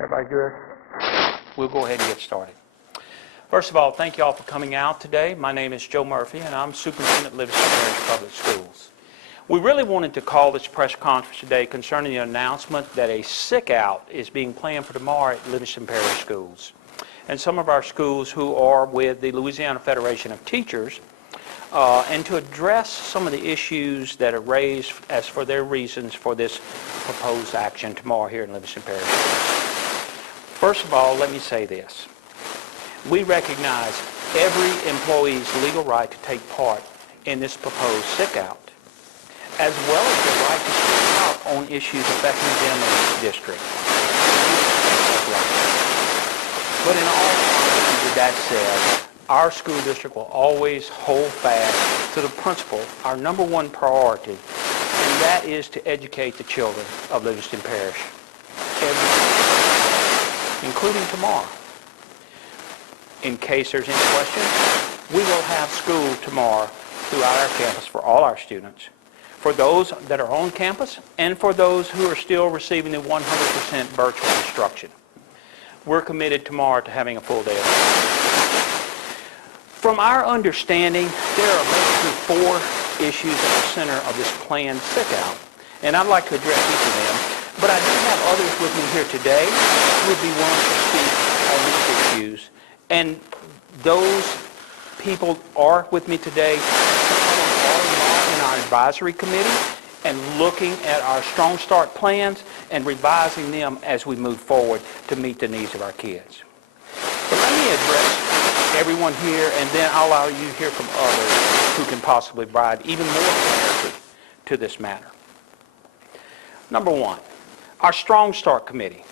Everybody good? We'll go ahead and get started. First of all, thank you all for coming out today. My name is Joe Murphy, and I'm Superintendent of Livingston Parish Public Schools. We really wanted to call this press conference today concerning the announcement that a sick-out is being planned for tomorrow at Livingston Parish schools. And some of our schools who are with the Louisiana Federation of Teachers, and to address some of the issues that are raised as for their reasons for this proposed action tomorrow here in Livingston Parish schools. First of all, let me say this. We recognize every employee's legal right to take part in this proposed sick-out, as well as the right to speak out on issues affecting them in this district. But in all honesty, with that said, our school district will always hold fast to the principle, our number one priority, and that is to educate the children of Livingston Parish, including tomorrow. In case there's any questions, we will have school tomorrow throughout our campus for all our students, for those that are on campus and for those who are still receiving the 100% virtual instruction. We're committed tomorrow to having a full day of school. From our understanding, there are basically four issues at the center of this planned sick-out, and I'd like to address each of them, but I do have others with me here today who would be willing to speak on these issues. And those people are with me today. Some of them are involved in our advisory committee and looking at our Strong Start plans and revising them as we move forward to meet the needs of our kids. But let me address everyone here, and then I'll allow you to hear from others who can possibly provide even more clarity to this matter. Number one, our Strong Start Committee.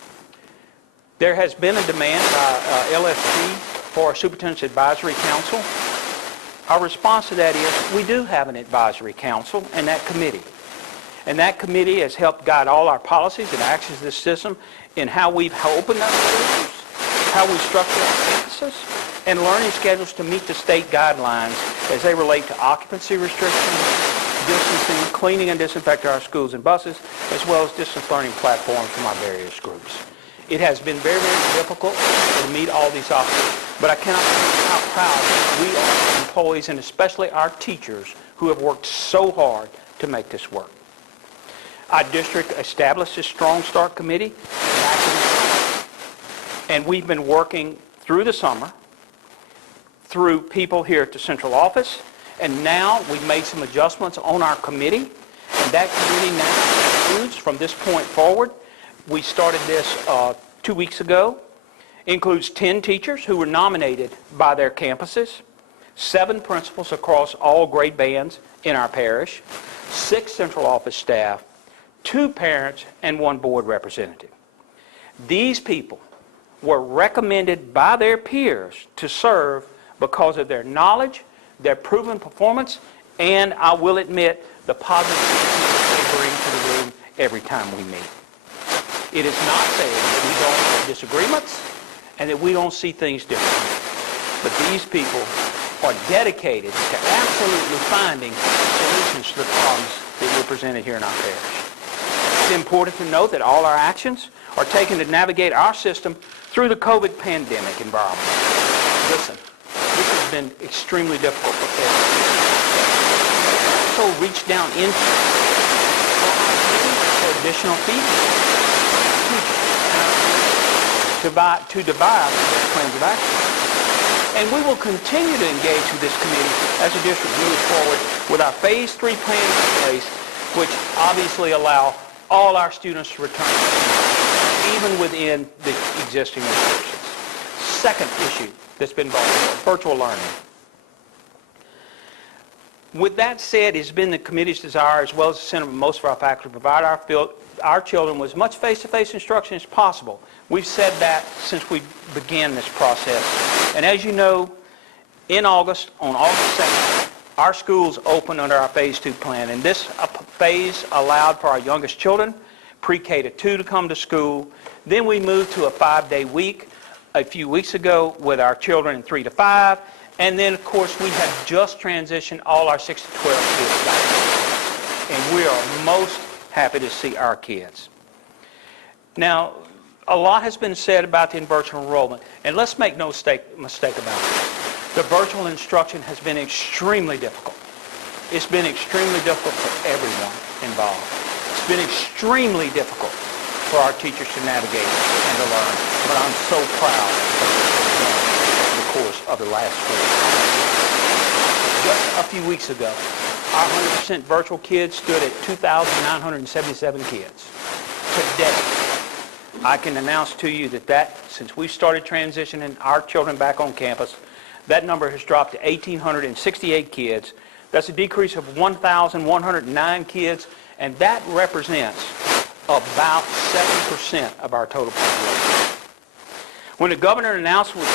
There has been a demand by LFT for a Superintendent's Advisory Council. Our response to that is we do have an advisory council and that committee. And that committee has helped guide all our policies and actions of this system in how we've opened up schools, how we structure our campuses, and learning schedules to meet the state guidelines as they relate to occupancy restrictions, distancing, cleaning and disinfecting our schools and buses, as well as distance learning platforms from our various groups. It has been very, very difficult to meet all these obstacles, but I cannot tell you how proud we are of employees and especially our teachers who have worked so hard to make this work. Our district established a Strong Start Committee and we've been working through the summer through people here at the central office, and now we've made some adjustments on our committee, and that committee now includes, from this point forward, we started this 2 weeks ago, includes 10 teachers who were nominated by their campuses, 7 principals across all grade bands in our parish, 6 central office staff, 2 parents, and 1 board representative. These people were recommended by their peers to serve because of their knowledge, their proven performance, and I will admit, the positivity that they bring to the room every time we meet. It is not saying that we don't have disagreements and that we don't see things differently. But these people are dedicated to absolutely finding solutions to the problems that we're presented here in our parish. It's important to note that all our actions are taken to navigate our system through the COVID pandemic environment. Listen, this has been extremely difficult for everyone. So reach down into for additional feedback to devise the plans of action. And we will continue to engage with this committee as the district moves forward with our Phase 3 plans in place, which obviously allow all our students to return, even within the existing restrictions. Second issue that's been brought up, virtual learning. With that said, it's been the committee's desire, as well as the sentiment of most of our faculty, to provide our children with as much face-to-face instruction as possible. We've said that since we began this process. And as you know, in August, on August 2nd, our schools opened under our Phase 2 plan. And this phase allowed for our youngest children, pre-K to 2, to come to school. Then we moved to a 5-day week a few weeks ago with our children in 3 to 5. And then, of course, we have just transitioned all our 6 to 12 kids back. And we are most happy to see our kids. Now, A lot has been said about the virtual enrollment, and let's make no mistake about it. The virtual instruction has been extremely difficult. It's been extremely difficult for everyone involved. It's been extremely difficult for our teachers to navigate and to learn, but I'm so proud of what they've done in the course of the last 4 years. Just a few weeks ago, our 100% virtual kids stood at 2,977 kids. Today, I can announce to you that since we started transitioning our children back on campus, that number has dropped to 1,868 kids. That's a decrease of 1,109 kids, and that represents about 7% of our total population. When the governor announced was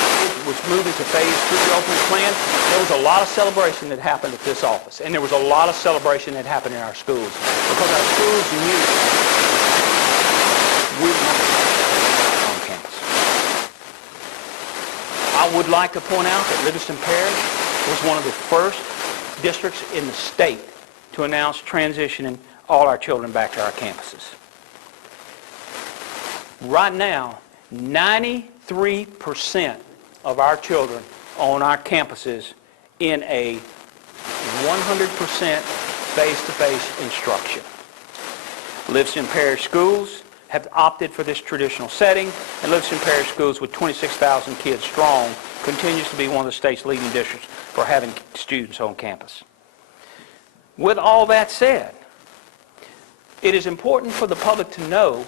moving to phase 2 of the opening plan, there was a lot of celebration that happened at this office, and there was a lot of celebration that happened in our schools, because our schools knew we wanted on campus. I would like to point out that Livingston Parish was one of the first districts in the state to announce transitioning all our children back to our campuses. Right now, 93% of our children on our campuses in a 100% face-to-face instruction. Livingston Parish schools have opted for this traditional setting, and Livingston Parish schools, with 26,000 kids strong, continues to be one of the state's leading districts for having students on campus. With all that said, it is important for the public to know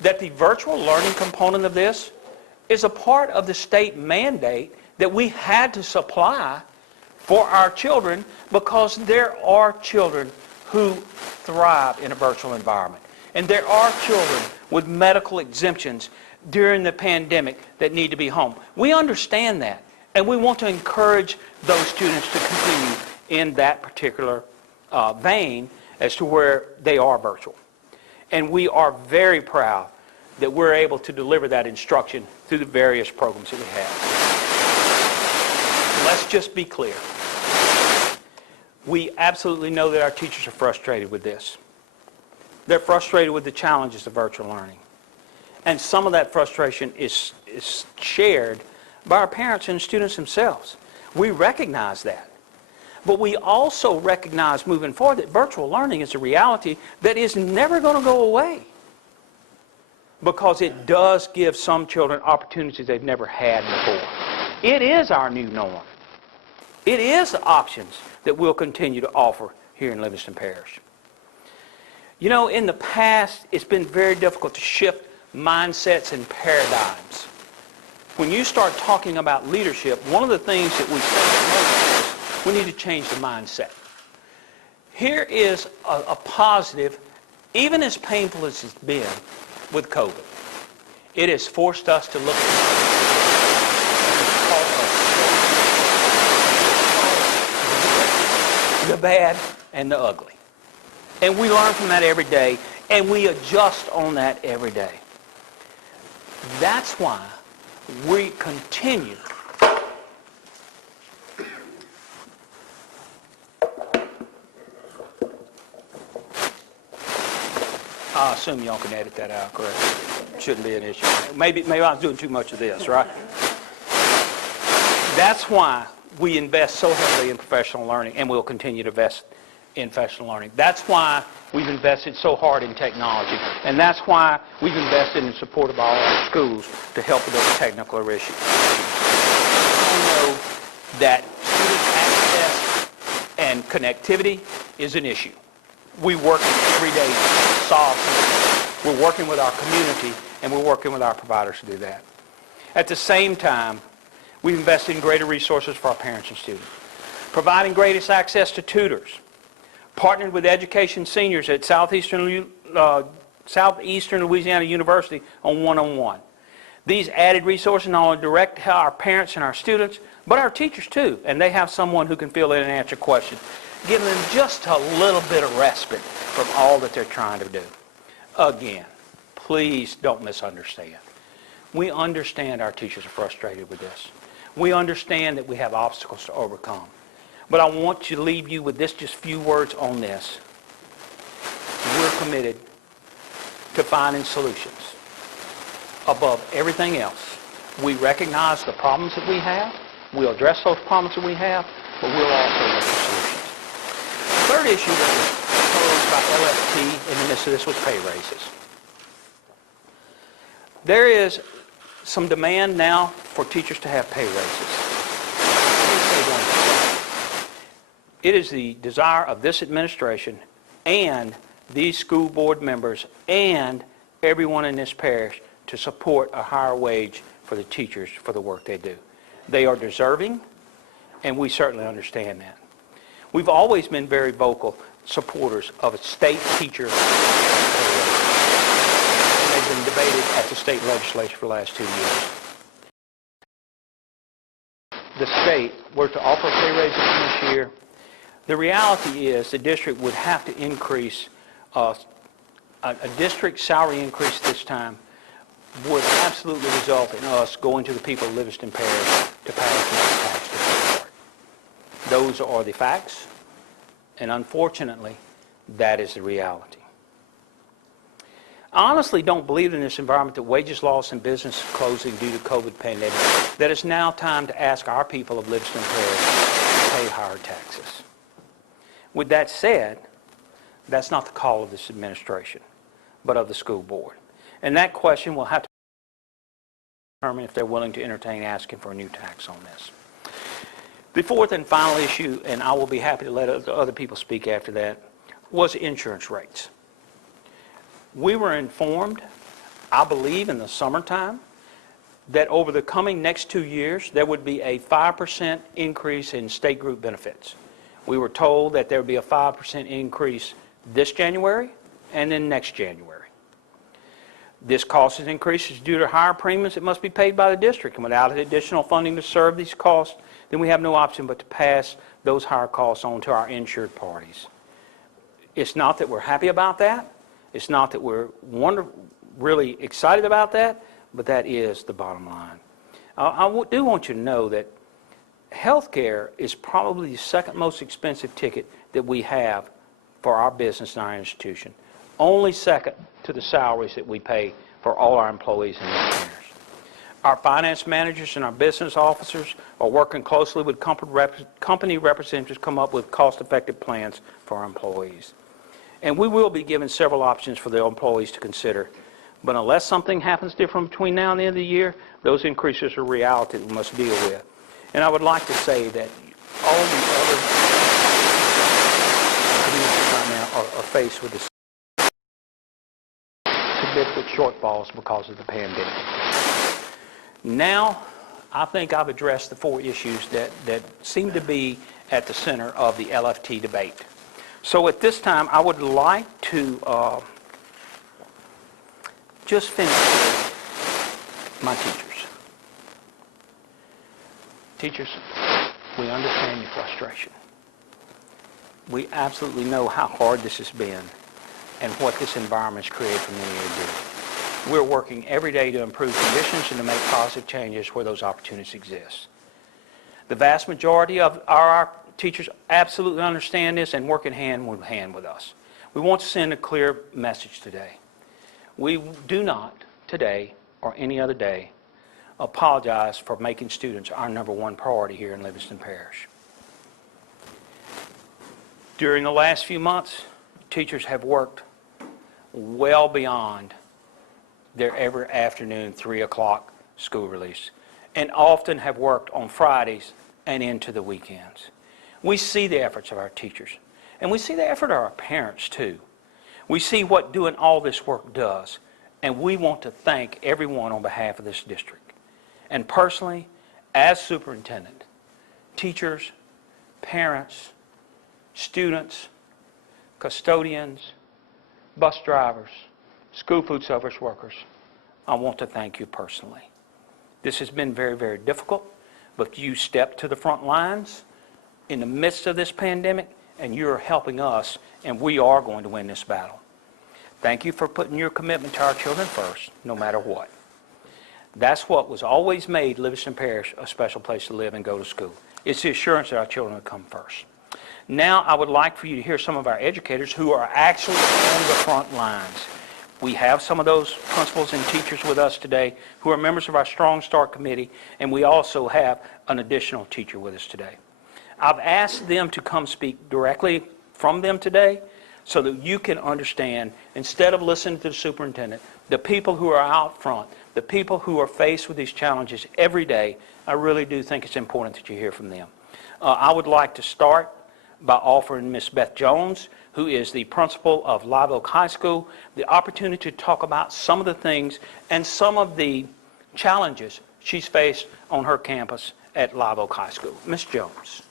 that the virtual learning component of this is a part of the state mandate that we had to supply for our children, because there are children who thrive in a virtual environment. And there are children with medical exemptions during the pandemic that need to be home. We understand that, and we want to encourage those students to continue in that particular vein as to where they are virtual. And we are very proud that we're able to deliver that instruction through the various programs that we have. Let's just be clear. We absolutely know that our teachers are frustrated with this. They're frustrated with the challenges of virtual learning. And some of that frustration is shared by our parents and students themselves. We recognize that. But we also recognize moving forward that virtual learning is a reality that is never going to go away, because it does give some children opportunities they've never had before. It is our new norm. It is the options that we'll continue to offer here in Livingston Parish. You know, in the past, it's been very difficult to shift mindsets and paradigms. When you start talking about leadership, one of the things that we say most is we need to change the mindset. Here is a positive, even as painful as it's been with COVID. It has forced us to look at the bad and the ugly. And we learn from that every day, and we adjust on that every day. That's why we continue I assume y'all can edit that out, correct? Shouldn't be an issue. Maybe I was doing too much of this, right? That's why we invest so heavily in professional learning, and we'll continue to invest in professional learning. That's why we've invested so hard in technology, and that's why we've invested in support of all our schools to help with those technical issues. We know that student access and connectivity is an issue. We work every day to solve something. We're working with our community, and we're working with our providers to do that. At the same time, we've invested in greater resources for our parents and students, providing greatest access to tutors, partnered with education seniors at Southeastern Louisiana University on one-on-one. These added resources not only direct our parents and our students, but our teachers too, and they have someone who can fill in and answer questions, giving them just a little bit of respite from all that they're trying to do. Again, please don't misunderstand. We understand our teachers are frustrated with this. We understand that we have obstacles to overcome. But I want to leave you with just few words on this. We're committed to finding solutions. above everything else. We recognize the problems that we have. We'll address those problems that we have, but we'll also look for solutions. The third issue that was posed by LFT in the midst of this was pay raises. There is some demand now for teachers to have pay raises. Let me say one thing. It is the desire of this administration and these school board members and everyone in this parish to support a higher wage for the teachers for the work they do. They are deserving, and we certainly understand that. We've always been very vocal supporters of a state teacher pay raise. And they've been debated at the state legislature for the last 2 years. The state were to offer pay raises this year. The reality is the district would have to increase, a district salary increase this time would absolutely result in us going to the people of Livingston Parish to pass another tax report. Those are the facts, and unfortunately, that is the reality. I honestly don't believe in this environment that wages lost and business closing due to COVID pandemic, that it's now time to ask our people of Livingston Parish to pay higher taxes. With that said, that's not the call of this administration, but of the school board. And that question will have to determine if they're willing to entertain asking for a new tax on this. The fourth and final issue, and I will be happy to let other people speak after that, was insurance rates. We were informed, I believe in the summertime, that over the coming next 2 years, there would be a 5% increase in state group benefits. We were told that there would be a 5% increase this January and then next January. This cost increase is due to higher premiums that must be paid by the district, and without additional funding to serve these costs, then we have no option but to pass those higher costs on to our insured parties. It's not that we're happy about that. It's not that we're really excited about that, but that is the bottom line. I do want you to know that healthcare is probably the second most expensive ticket that we have for our business and our institution. Only second to the salaries that we pay for all our employees in this parish. Our finance managers and our business officers are working closely with company representatives to come up with cost-effective plans for our employees. And we will be given several options for the employees to consider. But unless something happens different between now and the end of the year, those increases are a reality that we must deal with. And I would like to say that all the other communities right now are faced with this significant shortfalls because of the pandemic. Now, I think I've addressed the 4 issues that seem to be at the center of the LFT debate. So at this time, I would like to just finish with my teachers. Teachers, we understand your frustration. We absolutely know how hard this has been and what this environment has created for many of you. We're working every day to improve conditions and to make positive changes where those opportunities exist. The vast majority of our teachers absolutely understand this and work hand in hand with us. We want to send a clear message today. We do not today or any other day apologize for making students our #1 priority here in Livingston Parish. During the last few months, teachers have worked well beyond their every afternoon 3 o'clock school release and often have worked on Fridays and into the weekends. We see the efforts of our teachers, and we see the effort of our parents too. We see what doing all this work does, and we want to thank everyone on behalf of this district. And personally, as superintendent, teachers, parents, students, custodians, bus drivers, school food service workers, I want to thank you personally. This has been very, very difficult, but you stepped to the front lines in the midst of this pandemic, and you're helping us, and we are going to win this battle. Thank you for putting your commitment to our children first, no matter what. That's what was always made Livingston Parish a special place to live and go to school. It's the assurance that our children will come first. Now I would like for you to hear some of our educators who are actually on the front lines. We have some of those principals and teachers with us today who are members of our Strong Start Committee, and we also have an additional teacher with us today. I've asked them to come speak directly from them today so that you can understand, instead of listening to the superintendent, the people who are out front, the people who are faced with these challenges every day. I really do think it's important that you hear from them. I would like to start by offering Miss Beth Jones, who is the principal of Live Oak High School, the opportunity to talk about some of the things and some of the challenges she's faced on her campus at Live Oak High School. Ms. Jones.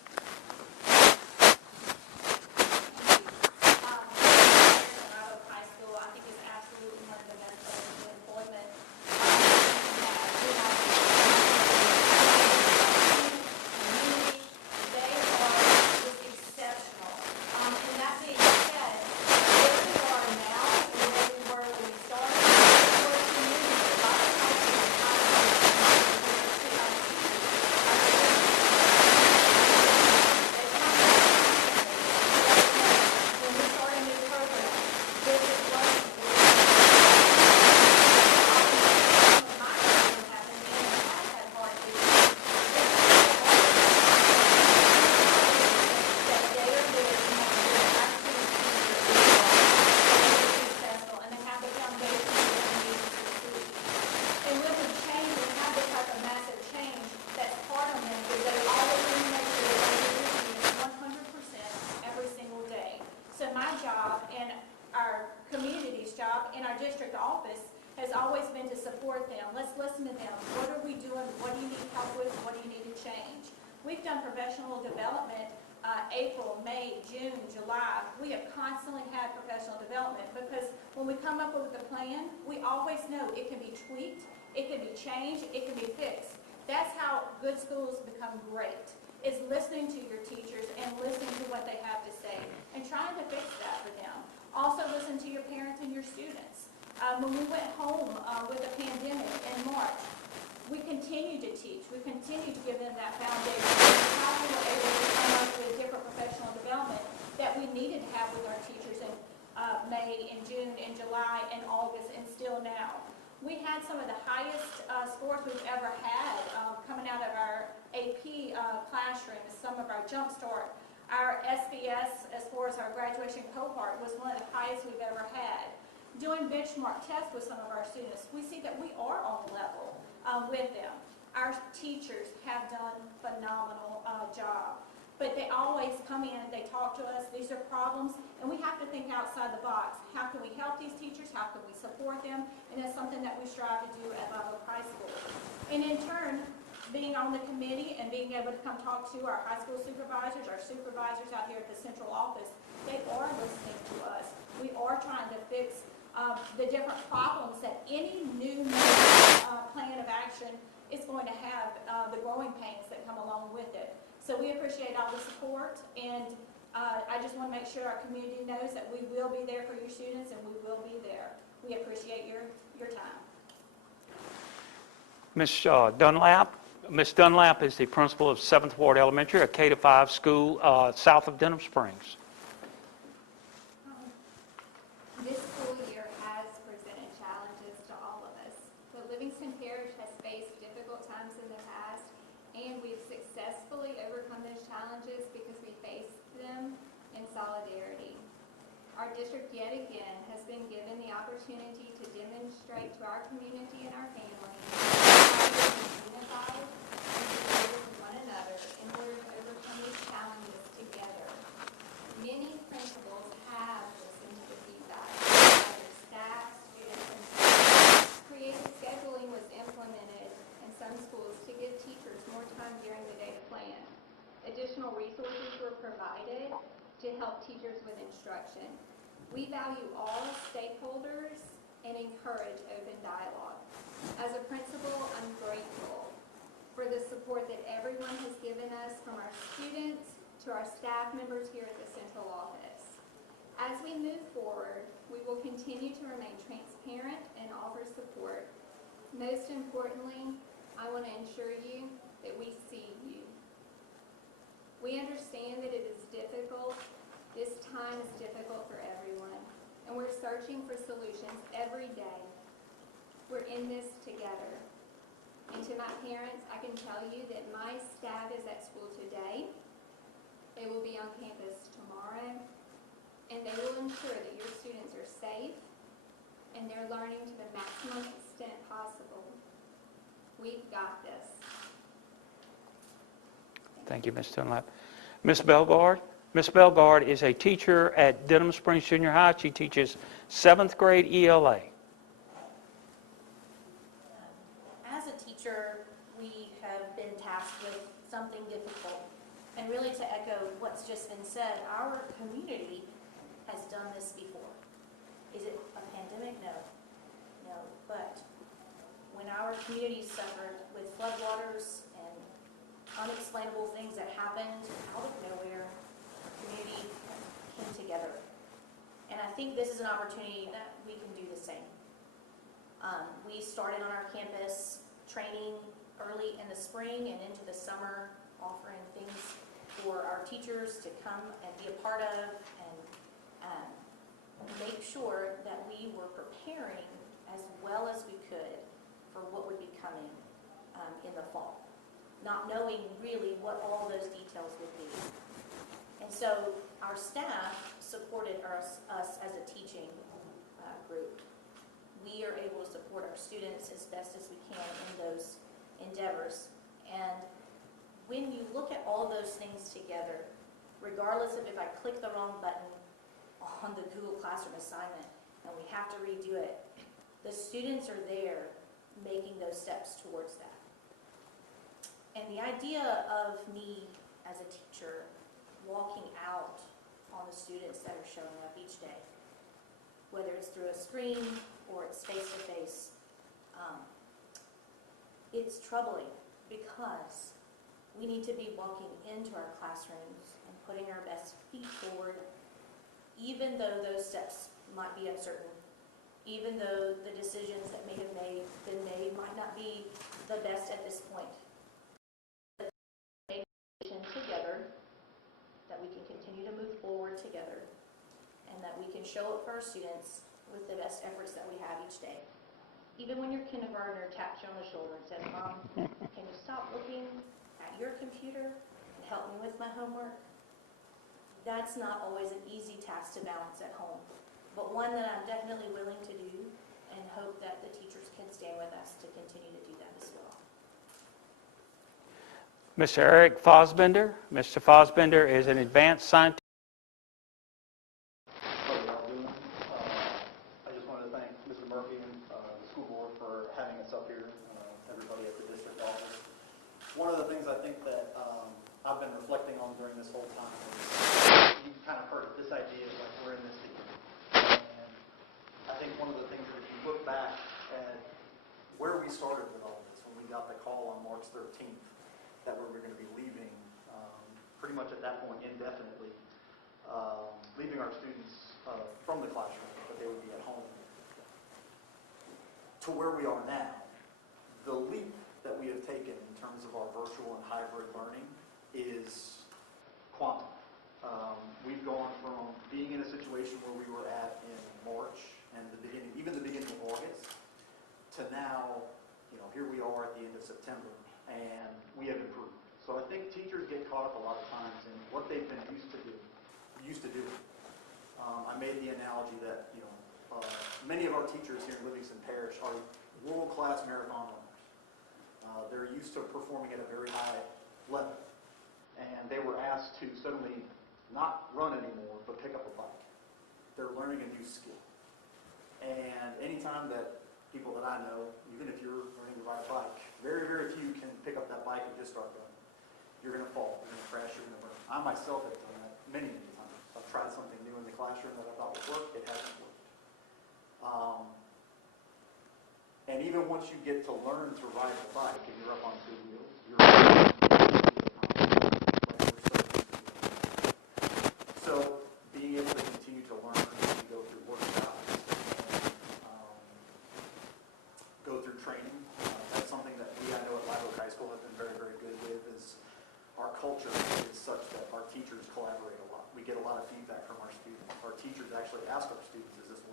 We've done professional development April, May, June, July. We have constantly had professional development because when we come up with a plan, we always know it can be tweaked, it can be changed, it can be fixed. That's how good schools become great, is listening to your teachers and listening to what they have to say and trying to fix that for them. Also listen to your parents and your students. When we went home with the pandemic in March, we continue to teach. We continue to give them that foundation. How we were able to come up with different professional development that we needed to have with our teachers in May, in June, in July, in August, and still now. We had some of the highest scores we've ever had coming out of our AP classrooms, some of our Jump Start. Our SBS, as far as our graduation cohort, was one of the highest we've ever had. Doing benchmark tests with some of our students, we see that we are on level with them. Our teachers have done a phenomenal job, but they always come in, they talk to us, these are problems, and we have to think outside the box. How can we help these teachers? How can we support them? And that's something that we strive to do at Live Oak High School. And in turn, being on the committee and being able to come talk to our high school supervisors, our supervisors out here at the central office, they are listening to us. We are trying to fix the different problems that any new plan of action is going to have, the growing pains that come along with it. So we appreciate all the support, and I just want to make sure our community knows that we will be there for your students, and we will be there. We appreciate your time. Ms. Dunlap. Ms. Dunlap is the principal of 7th Ward Elementary, a K-5 school south of Denham Springs. This school year has presented challenges to all of us, but Livingston Parish has faced difficult times in the past, and we've successfully overcome those challenges because we faced them in solidarity. Our district yet again has been given the opportunity to demonstrate to our community and our families how we can be unified and together with one another in order to overcome these challenges together. Many principals have listened to the feedback of their staff, students, and students. Creative scheduling was implemented in some schools to give teachers more time during the day to plan. Additional resources were provided to help teachers with instruction. We value all stakeholders and encourage open dialogue. As a principal, I'm grateful for the support that everyone has given us, from our students to our staff members here at the central office. As we move forward, we will continue to remain transparent and offer support. Most importantly, I want to ensure you that we see you. We understand that it is difficult. This time is difficult for everyone, and and we're searching for solutions every day. We're in this together. And to my parents, I can tell you that my staff is at school today. They will be on campus tomorrow, and they will ensure that your students are safe and they're learning to the maximum extent possible. We've got this. Thank you, Ms. Dunlap. Ms. Bellegarde? Ms. Bellegarde is a teacher at Denham Springs Junior High. She teaches 7th grade ELA. As a teacher, we have been tasked with something difficult. And really to echo what's just been said, our community has done this before. Is it a pandemic? No. No. But when our community suffered with floodwaters and unexplainable things that happened out of nowhere, our community came together. And I think this is an opportunity that we can do the same. We started on our campus training early in the spring and into the summer, offering things for our teachers to come and be a part of and make sure that we were preparing as well as we could for what would be coming in the fall, not knowing really what all those details would be. And so our staff supported us as a teaching group. We are able to support our students as best as we can in those endeavors. And when you look at all those things together, regardless of if I click the wrong button on the Google Classroom assignment and we have to redo it, the students are there making those steps towards that. And the idea of me as a teacher walking out on the students that are showing up each day, whether it's through a screen or it's face-to-face, it's troubling because we need to be walking into our classrooms and putting our best feet forward, even though those steps might be uncertain, even though the decisions that may have been made might not be the best at this point. But make a decision together that we can continue to move forward together and that we can show up for our students with the best efforts that we have each day. Even when your kindergartner taps you on the shoulder and says, "Mom, can you stop looking at your computer and help me with my homework?" That's not always an easy task to balance at home, but one that I'm definitely willing to do and hope that the teachers can stand with us to continue to do that as well. Mr. Eric Fosbender. Mr. Fosbender is an advanced scientist. How are y'all doing? I just wanted to thank Mr. Murphy and the school board for having us up here, everybody at the district office. One of the things I think that I've been reflecting on during this whole time is you've kind of heard this idea of like we're in this together. And I think one of the things that if you look back at where we started with all this, when we got the call on March 13th that we were going to be leaving pretty much at that point indefinitely, leaving our students from the classroom, but they would be at home, to where we are now, the leap that we have taken in terms of our virtual and hybrid learning is quantum. We've gone from being in a situation where we were at in March and even the beginning of August, to now, here we are at the end of September, and we have improved. So I think teachers get caught up a lot of times in what they've been used to doing. I made the analogy that many of our teachers here in Livingston Parish are world-class marathon runners. They're used to performing at a very high level, and they were asked to suddenly not run anymore, but pick up a bike. They're learning a new skill. And anytime that people that I know, even if you're learning to ride a bike, very, very few can pick up that bike and just start going. You're going to fall, you're going to crash, you're going to burn. I myself have done that many, many times. I've tried something new in the classroom that I thought would work, it hasn't worked. And even once you get to learn to ride a bike and you're up on two wheels, so being able to continue to learn as you go through workshops and go through training, that's something that I know at Live Oak High School have been very, very good with, is our culture is such that our teachers collaborate a lot. We get a lot of feedback from our students. Our teachers actually ask our students, is this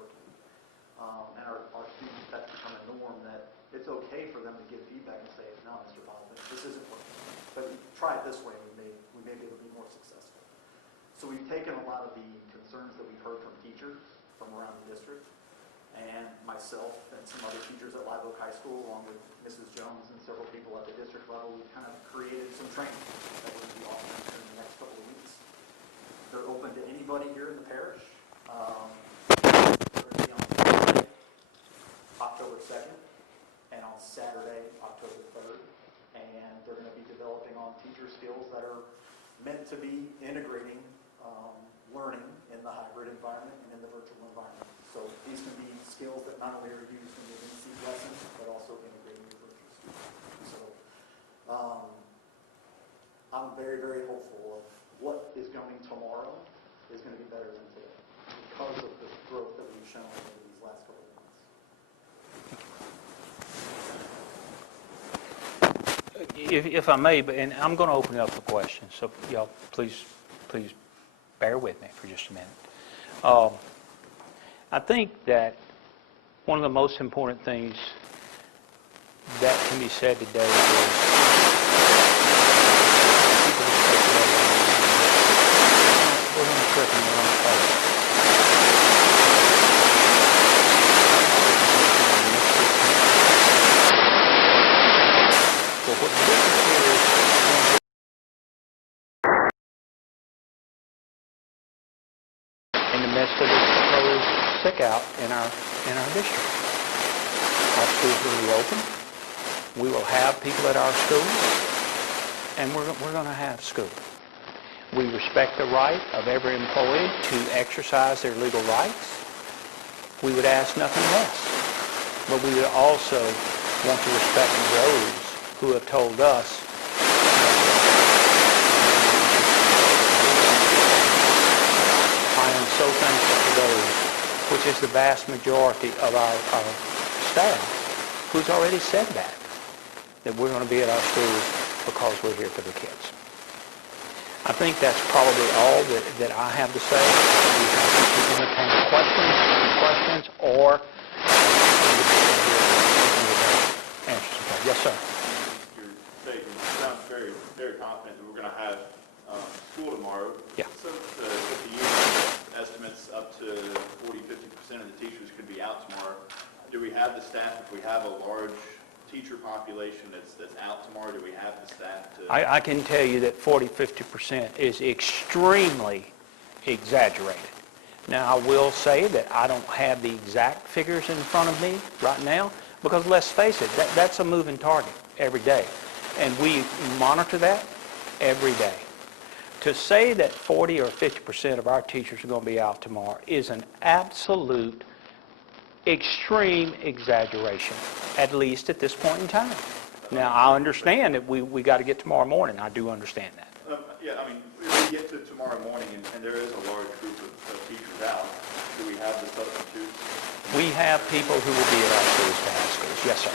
and our students, that's become a norm that it's okay for them to give feedback and say, no, Mr. Bob, this isn't working. But try it this way, we may be able to be more successful. So we've taken a lot of the concerns that we've heard from teachers from around the district, and myself and some other teachers at Live Oak High School, along with Mrs. Jones and several people at the district level, we've kind of created some training that we're going to be offering in the next couple of weeks. They're open to anybody here in the parish. They're going to be on Thursday, October 2nd, and on Saturday, October 3rd. And they're going to be developing on teacher skills that are meant to be integrating learning in the hybrid environment and in the virtual environment. So these can be skills that not only are used in the in-seat lessons, but also integrating with virtual students. So I'm very, very hopeful of what is coming tomorrow is going to be better than today because of the growth that we've shown over these last couple of months. If I may, and I'm going to open it up for questions, so y'all please bear with me for just a minute. I think that one of the most important things that can be said today is we're going to trip and we're going to fall. So what the difference here is in the midst of this proposed sick out in our district. Our schools will be open. We will have people at our schools, and we're going to have school. We respect the right of every employee to exercise their legal rights. We would ask nothing less. But we would also want to respect those who have told us I am so thankful for those, which is the vast majority of our staff, who's already said that we're going to be at our schools because we're here for the kids. I think that's probably all that I have to say. We have to entertain questions or answer some questions. Yes, sir. Your statement sounds very, very confident that we're going to have school tomorrow. Yeah. So with the union estimates up to 40-50% of the teachers could be out tomorrow. Do we have the staff, if we have a large teacher population that's out tomorrow, do we have the staff to... I can tell you that 40-50% is extremely exaggerated. Now, I will say that I don't have the exact figures in front of me right now, because let's face it, that's a moving target every day. And we monitor that every day. To say that 40 or 50% of our teachers are going to be out tomorrow is an absolute extreme exaggeration, at least at this point in time. Now, I understand that we got to get tomorrow morning. I do understand that. Yeah, I mean, if we get to tomorrow morning and there is a large group of teachers out, do we have the substitutes? We have people who will be at our schools to have schools. Yes, sir.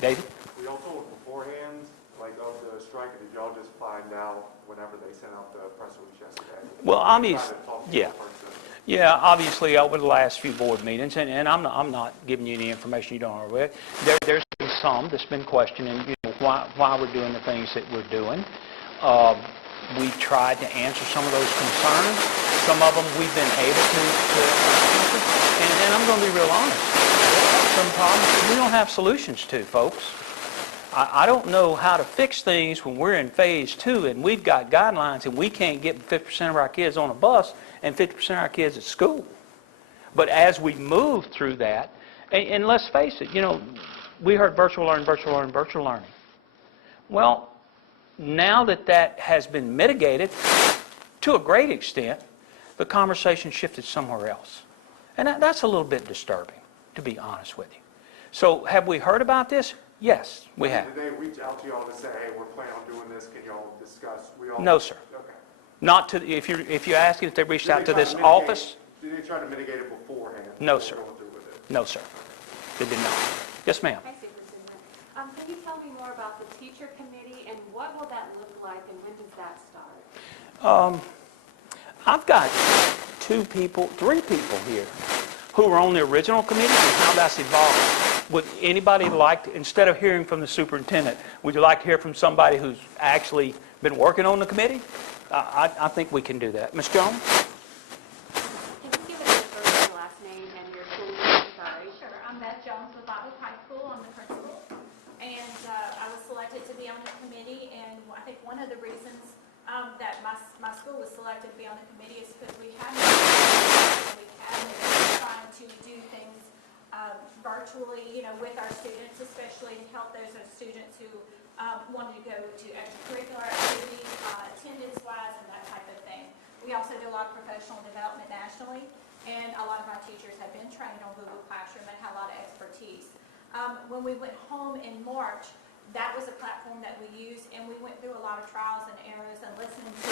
David? We all told beforehand, like, of the strike, or did y'all just find out whenever they sent out the press release yesterday? Well, obviously, yeah. Yeah, obviously over the last few board meetings, and I'm not giving you any information you don't already. There's been some that's been questioning, why we're doing the things that we're doing. We tried to answer some of those concerns. Some of them we've been able to answer. And I'm going to be real honest. Some problems we don't have solutions to, folks. I don't know how to fix things when we're in phase 2 and we've got guidelines and we can't get 50% of our kids on a bus and 50% of our kids at school. But as we move through that, and let's face it, we heard virtual learning. Well, now that has been mitigated to a great extent, the conversation shifted somewhere else. And that's a little bit disturbing, to be honest with you. So have we heard about this? Yes, we have. Did they reach out to y'all to say, hey, we're planning on doing this, can y'all discuss? No, sir. Okay. Not to, if you ask if they reached out to this office, Did they try to mitigate it beforehand? No, sir. Going through with it? no, sir. They did not. Yes, ma'am. Hi, Superintendent. Can you tell me more about the teacher committee and what will that look like and when does that start? I've got three people here who were on the original committee and how that's evolved. Would anybody like, instead of hearing from the superintendent, would you like to hear from somebody who's actually been working on the committee? I think we can do that. Ms. Jones? Can you give us your first and last name and your school name? Sorry. Sure, I'm Beth Jones with Botwood High School. I'm the principal. And I was selected to be on the committee, and I think one of the reasons that my school was selected to be on the committee is because we had trying to do things virtually, with our students, especially to help those students who wanted to go to extracurricular activities, attendance-wise, and that type of thing. We also do a lot of professional development nationally, and a lot of our teachers have been trained on Google Classroom and have a lot of expertise. When we went home in March, that was a platform that we used, and we went through a lot of trials and errors and listening to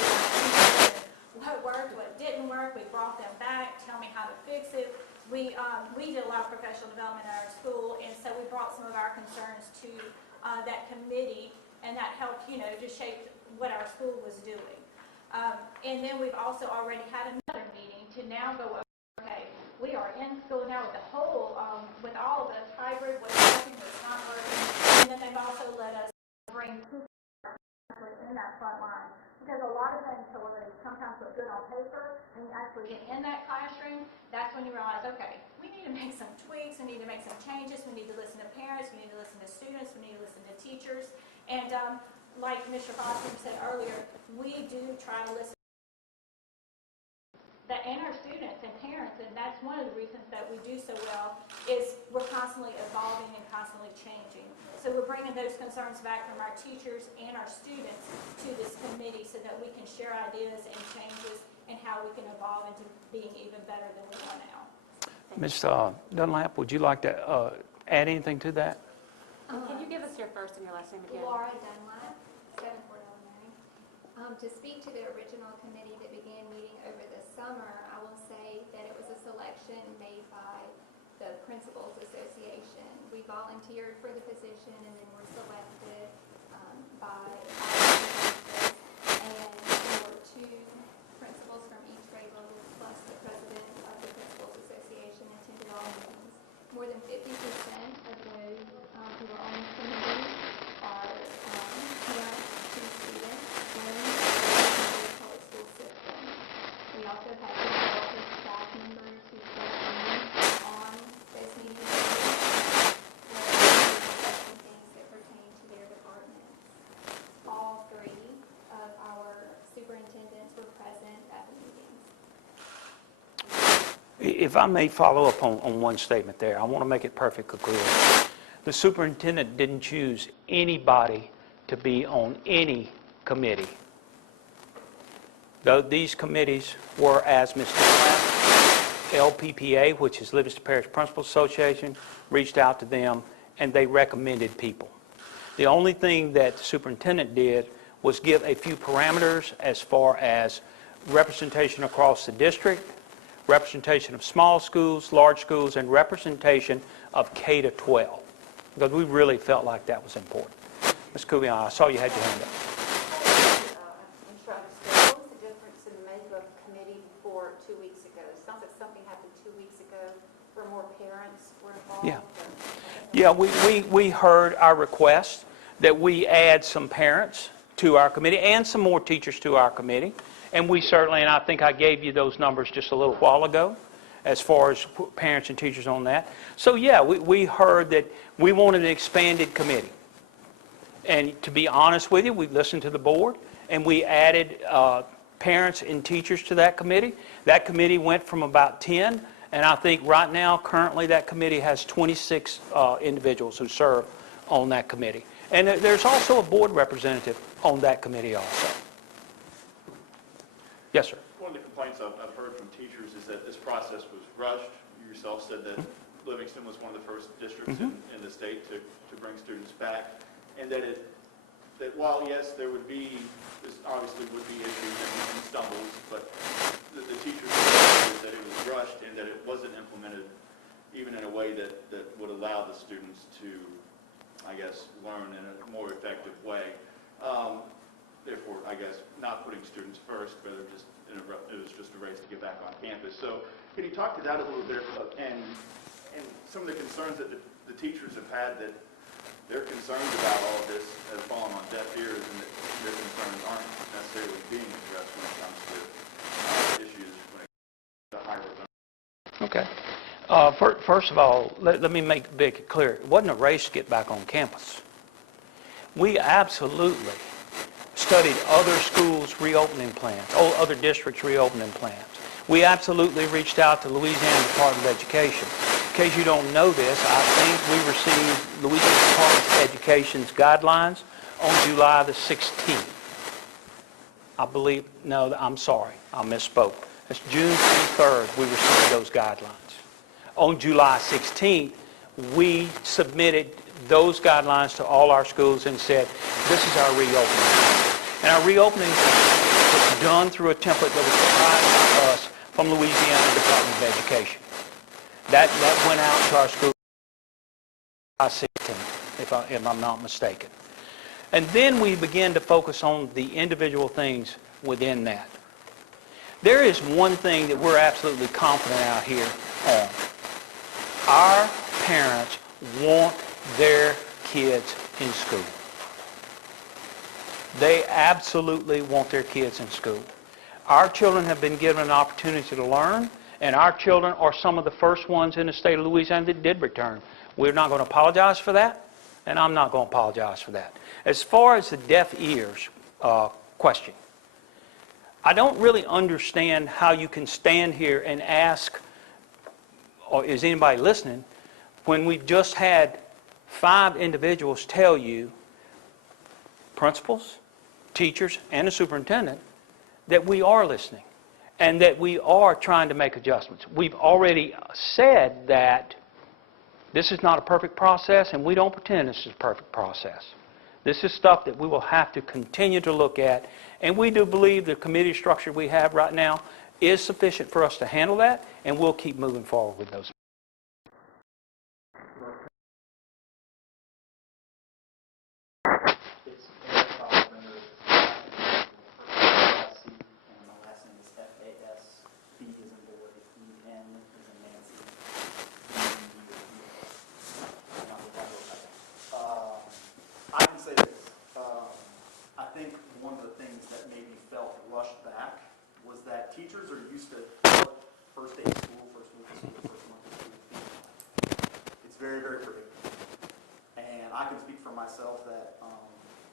what worked, what didn't work. We brought them back, tell me how to fix it. We did a lot of professional development at our school, and so we brought some of our concerns to that committee, and that helped, to shape what our school was doing. And then we've also already had another meeting to now go over, okay, we are in school now with the whole, with all of the hybrid, what's working, what's not working, and then they've also let us bring people in that front line. Because a lot of things sometimes look good on paper, and you actually get in that classroom, that's when you realize, okay, we need to make some tweaks, we need to make some changes, we need to listen to parents, we need to listen to students, we need to listen to teachers. And like Mr. Foster said earlier, we do try to listen and our students and parents, and that's one of the reasons that we do so well, is we're constantly evolving and constantly changing. So we're bringing those concerns back from our teachers and our students to this committee so that we can share ideas and changes and how we can evolve into being even better than we are now. Ms. Dunlap, would you like to add anything to that? Can you give us your first and your last name again? Laura Dunlap, 7th Ward Elementary. To speak to the original committee that began meeting over the summer, I will say that it was a selection made by the Principals Association. We volunteered for the position and then were selected by and there were 2 principals from each grade level plus the president of the Principals Association attended all meetings. More than 50% of those who are on the committee are parents to students in the public school system. We also have two staff members who serve on those meetings discussing things that pertain to their departments. All 3 of our superintendents were present at the meetings. If I may follow up on one statement there, I want to make it perfectly clear. The superintendent didn't choose anybody to be on any committee. Though these committees were, as Mr. LPPA, which is Livingston Parish Principals Association, reached out to them and they recommended people. The only thing that the superintendent did was give a few parameters as far as representation across the district, representation of small schools, large schools, and representation of K to 12. Because we really felt like that was important. Ms. Kubian, I saw you had your hand up. I'm sure I understand. What was the difference in the makeup of the committee before 2 weeks ago? It sounds like something happened 2 weeks ago where more parents were involved. Yeah, we heard our request that we add some parents to our committee and some more teachers to our committee. And we certainly, and I think I gave you those numbers just a little while ago, as far as parents and teachers on that. So yeah, we heard that we wanted an expanded committee. And to be honest with you, we listened to the board and we added parents and teachers to that committee. That committee went from about 10, and I think right now, currently, that committee has 26 individuals who serve on that committee. And there's also a board representative on that committee also. Yes, sir. One of the complaints I've heard from teachers is that this process was rushed. You yourself said that Livingston was one of the first districts in the state to bring students back, and that while, yes, there obviously would be issues and stumbles, but the teachers said that it was rushed and that it wasn't implemented even in a way that would allow the students to, I guess, learn in a more effective way. therefore, I guess, not putting students first, rather just, it was just a race to get back on campus. So can you talk to that a little bit, and some of the concerns that the teachers have had, that their concerns about all of this have fallen on deaf ears, and that their concerns aren't necessarily being addressed when it comes to issues when it comes to hybrid learning? Okay. First of all, let me make it clear. It wasn't a race to get back on campus. We absolutely studied other schools' reopening plans, other districts' reopening plans. We absolutely reached out to Louisiana Department of Education. In case you don't know this, I think we received Louisiana Department of Education's guidelines on July the 16th. I believe, no, I'm sorry, I misspoke. It's June 23rd we received those guidelines. On July 16th, we submitted those guidelines to all our schools and said, this is our reopening. And our reopening was done through a template that was provided to us from Louisiana Department of Education. That went out to our schools on July 16th, if I'm not mistaken. And then we began to focus on the individual things within that. There is one thing that we're absolutely confident out here on. Our parents want their kids in school. They absolutely want their kids in school. Our children have been given an opportunity to learn, and our children are some of the first ones in the state of Louisiana that did return. We're not going to apologize for that, and I'm not going to apologize for that. As far as the deaf ears question, I don't really understand how you can stand here and ask, or is anybody listening, when we've just had 5 individuals tell you, principals, teachers, and the superintendent, that we are listening and that we are trying to make adjustments. We've already said that this is not a perfect process, and we don't pretend this is a perfect process. This is stuff that we will have to continue to look at, and we do believe the committee structure we have right now is sufficient for us to handle that, and we'll keep moving forward with those. It's Eric Fassbender. First name is C, and my last name is F-A-S. B is in boy, E-N is in Nancy. I can say this. I think one of the things that maybe felt rushed back was that teachers are used to first day of school, first week of school, first month of school. It's very, very predictable. And I can speak for myself that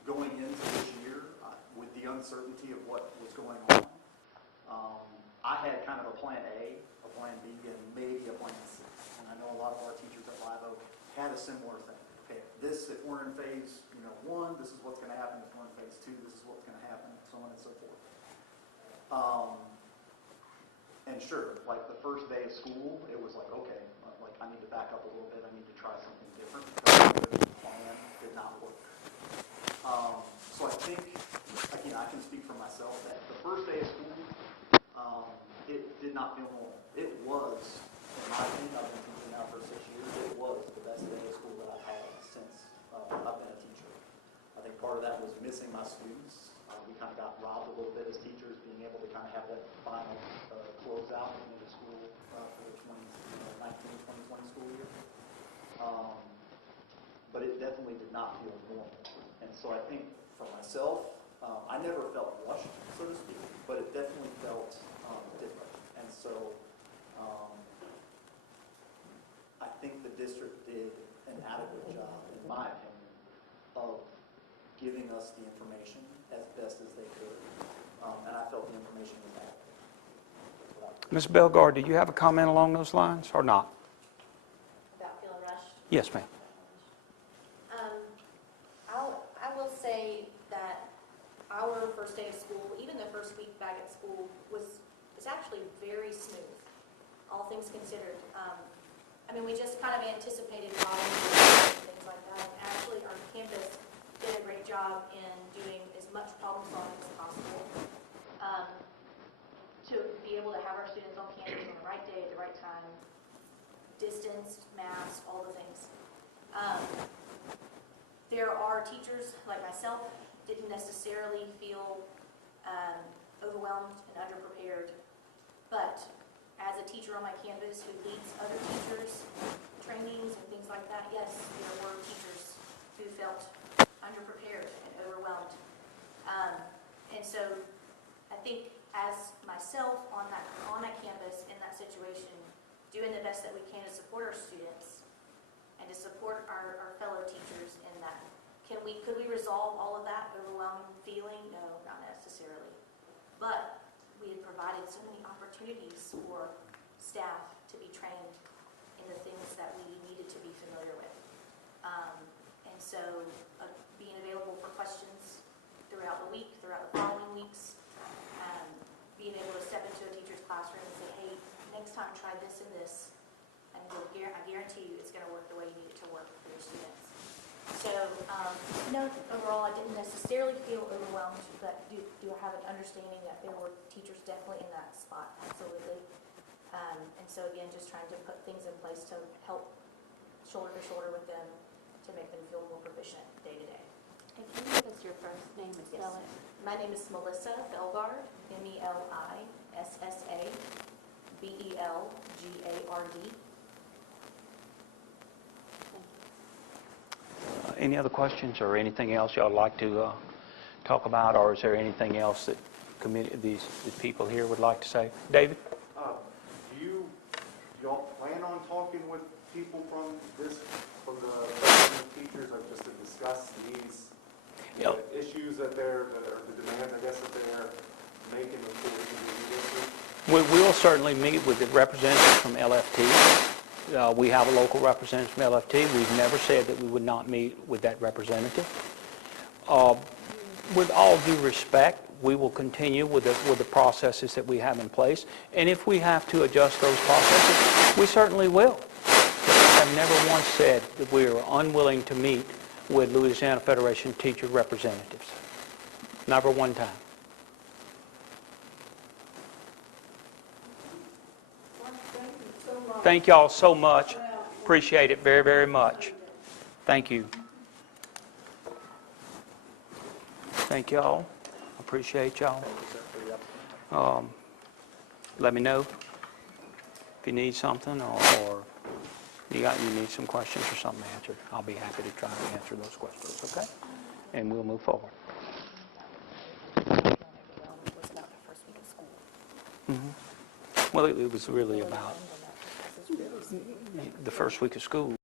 going into this year, with the uncertainty of what was going on, I had kind of a plan A, a plan B, and maybe a plan C. And I know a lot of our teachers at Live Oak had a similar thing. Okay, if we're in phase 1, this is what's going to happen. If we're in phase 2, this is what's going to happen, so on and so forth. And sure, like the first day of school, it was like, okay, like I need to back up a little bit. I need to try something different because the plan did not work. So I think, again, I can speak for myself that the first day of school, it did not feel normal. It was, in my opinion, I've been teaching now for 6 years, it was the best day of school that I've had since I've been a teacher. I think part of that was missing my students. We kind of got robbed a little bit as teachers, being able to kind of have that final closeout at the end of school for the 2019-2020 school year. But it definitely did not feel normal. And so I think for myself, I never felt rushed, so to speak, but it definitely felt different. And so I think the district did an adequate job, in my opinion, of giving us the information as best as they could. And I felt the information was adequate. Ms. Bellegarde, do you have a comment along those lines or not? About feeling rushed? Yes, ma'am. I will say that our first day of school, even the first week back at school, was actually very smooth, all things considered. I mean, we just kind of anticipated problems and things like that. And actually, our campus did a great job in doing as much problem solving as possible to be able to have our students on campus on the right day at the right time, distanced, masked, all the things. There are teachers like myself didn't necessarily feel overwhelmed and underprepared. But as a teacher on my campus who leads other teachers, trainings and things like that, yes, there were teachers who felt underprepared and overwhelmed. And so I think as myself on that campus in that situation, doing the best that we can to support our students and to support our fellow teachers in that. Could we resolve all of that overwhelming feeling? No, not necessarily. But we had provided so many opportunities for staff to be trained in the things that we needed to be familiar with. And so being available for questions throughout the week, throughout the following weeks, being able to step into a teacher's classroom and say, hey, next time try this and this, and I guarantee you it's going to work the way you need it to work for your students. So, no, overall I didn't necessarily feel overwhelmed, but do I have an understanding that there were teachers definitely in that spot, absolutely. And so again, just trying to put things in place to help shoulder to shoulder with them to make them feel more proficient day to day. And can you give us your first name and spell it? My name is Melissa Belgard, MELISSA-BELGARD. Any other questions or anything else y'all would like to talk about, or is there anything else that the people here would like to say? David? Do y'all plan on talking with people from the teachers, like just to discuss these issues that are the demands, I guess, that they're making before we can do this? We will certainly meet with the representatives from LFT. We have a local representative from LFT. We've never said that we would not meet with that representative. With all due respect, we will continue with the processes that we have in place. And if we have to adjust those processes, we certainly will. But I have never once said that we are unwilling to meet with Louisiana Federation teacher representatives. Never one time. Thank y'all so much. Appreciate it very, very much. Thank you. Thank y'all. Appreciate y'all. Let me know if you need something or you need some questions or something answered. I'll be happy to try and answer those questions, okay? And we'll move forward. Well, it was really about the first week of school.